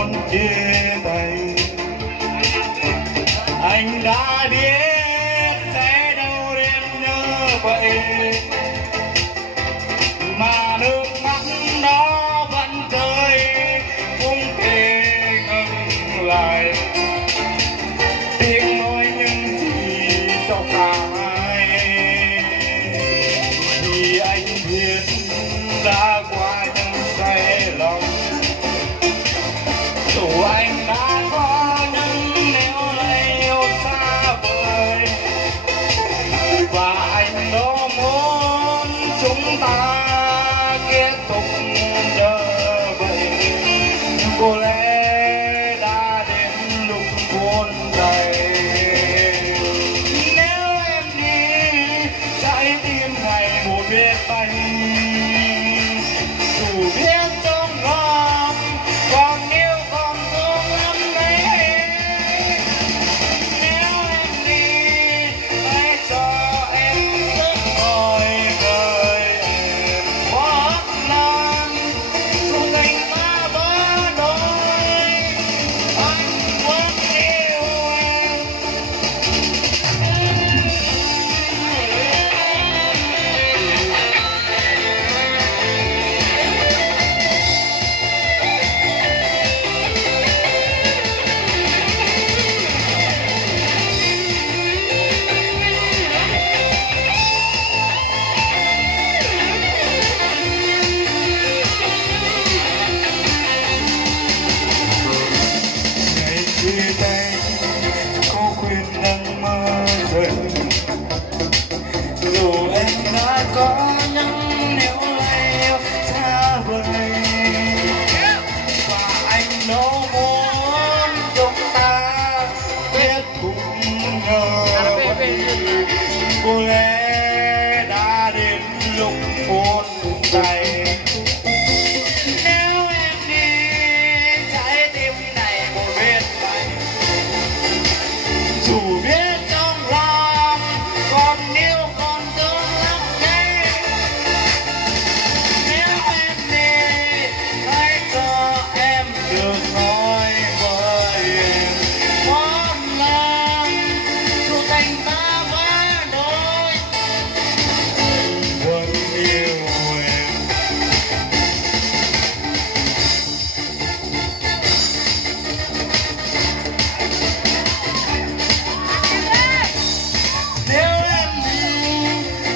muốn chia tay. Anh đã biết sẽ đâu đến như vậy, mà nước mắt đó vẫn rơi không thể ngừng lại. Tiếng nói những gì cho cả hai, vì anh biết đã qua những sai lầm. Dù anh đã có những nẻo lầy yêu xa vời, và anh đâu muốn chúng ta kết thúc như vậy. Nhưng có lẽ đã đến lúc buồn đầy. Nếu em đi, trái tim này một biết tay. Dù biết trong lòng còn yêu còn thương lắm đấy. Nếu em đi, hãy cho em giấc ngồi đời em mất nan. Dù tình ta vỡ đôi, anh vẫn yêu em. Ngày chia tay có khuyên nắng mơ rơi, dù em đã có những nẻo lầy xa vời, và anh đâu muốn chúng ta kết thúc nhờ vậy. Có lẽ đã đến lúc buồn tay. Nếu em đi, trái tim này một biết tay. Dù biết trong lòng còn yêu còn thương lắm đấy. Nếu em đi, hãy cho em được nói với em một lần. Dù tình ta vỡ đôi, anh vẫn yêu em. Nếu em đi,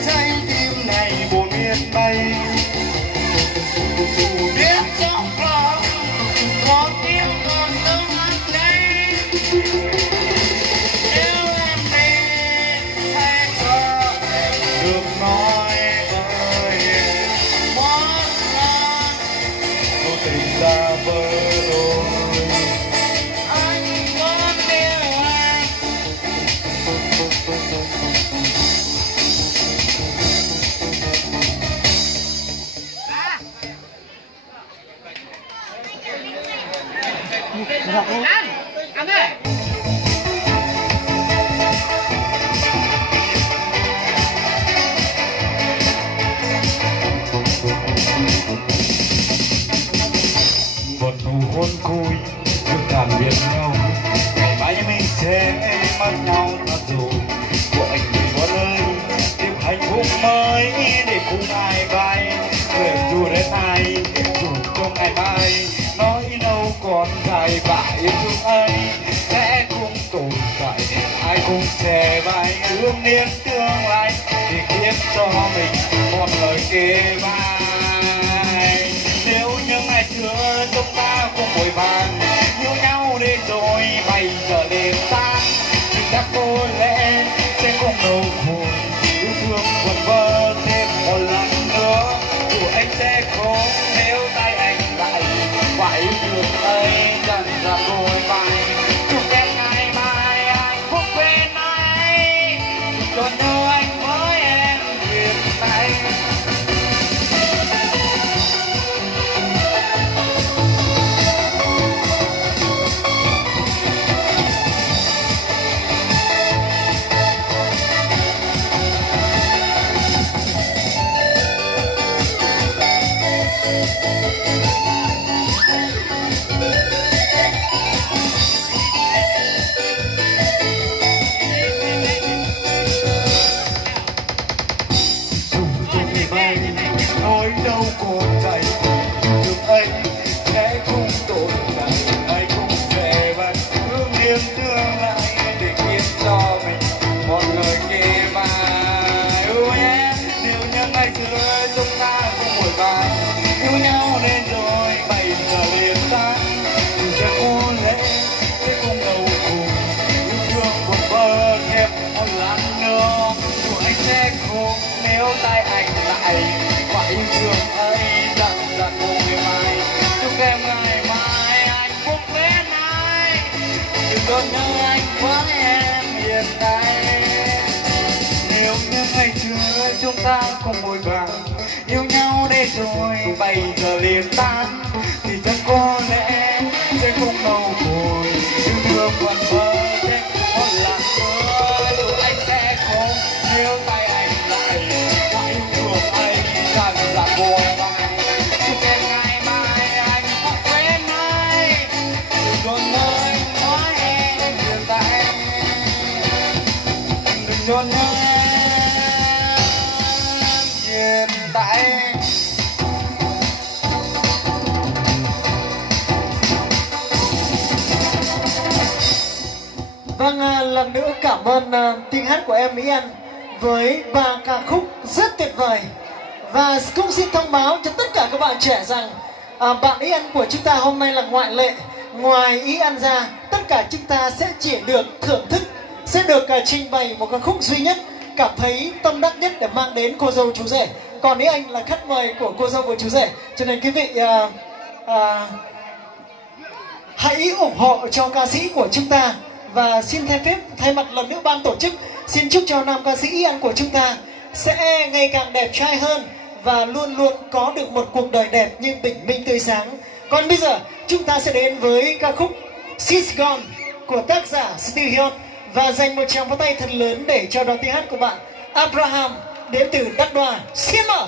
trái tim này buồn biết bay. Dù biết trong lòng còn yêu còn thương lắm đấy. Nếu em đi, hãy cho em được nói với em một lần. Dù tình ta vỡ đôi, anh vẫn yêu em. Một nụ hôn cùi được tạm biệt nhau, ngày mai mình sẽ mang nhau thật dù. Của anh người con ơi, tìm hạnh phúc mới để cùng ai vai. Người dù đến ai, dù trong ngày mai nói đâu còn dài, và yêu thương ấy sẽ cùng tồn tại. Ai cùng sẽ vai ước niềm tương lai, thì khiến cho mình một lời kề vai. Nếu những ngày xưa chúng ta không vội vàng yêu nhau đến rồi, bây giờ đêm tan thì chắc có lẽ sẽ không đâu hồi. Yêu thương quần vỡ thêm một lần nữa, dù anh sẽ không nếu tay anh lại. Và yêu thương ấy dần dần đôi vai. Chúc em ngày mai hạnh phúc bên ai, còn nhớ anh với em duyên tay. ta cùng vội vàng yêu nhau để rồi bây giờ liền tan thì chắc có lẽ sẽ không đâu buồn yêu thương vẫn vỡ thế còn là mơ rồi anh sẽ không nếu tay anh lại hãy thương anh rằng là vội vàng chúc em ngày mai anh không quên ai đừng luôn ơi nói em hiện tại đừng luôn ơi hiện tại. Vâng, lần nữa cảm ơn tiếng hát của em Mỹ Anh với 3 ca khúc rất tuyệt vời. Và cũng xin thông báo cho tất cả các bạn trẻ rằng bạn Ý Anh của chúng ta hôm nay là ngoại lệ. Ngoài Ý Anh ra, tất cả chúng ta sẽ chỉ được thưởng thức, sẽ được trình bày một ca khúc duy nhất cảm thấy tâm đắc nhất để mang đến cô dâu chú rể. Còn Ý Anh là khách mời của cô dâu và chú rể, cho nên quý vị hãy ủng hộ cho ca sĩ của chúng ta. Và xin thay mặt lần nữa ban tổ chức xin chúc cho nam ca sĩ Ý Anh của chúng ta sẽ ngày càng đẹp trai hơn và luôn luôn có được một cuộc đời đẹp như bình minh tươi sáng. Còn bây giờ chúng ta sẽ đến với ca khúc She's Gone của tác giả Steve Hyun và dành một tràng pháo tay thật lớn để chào đón tiếng hát của bạn Abraham đến từ Đắk Đoa. Xin mời.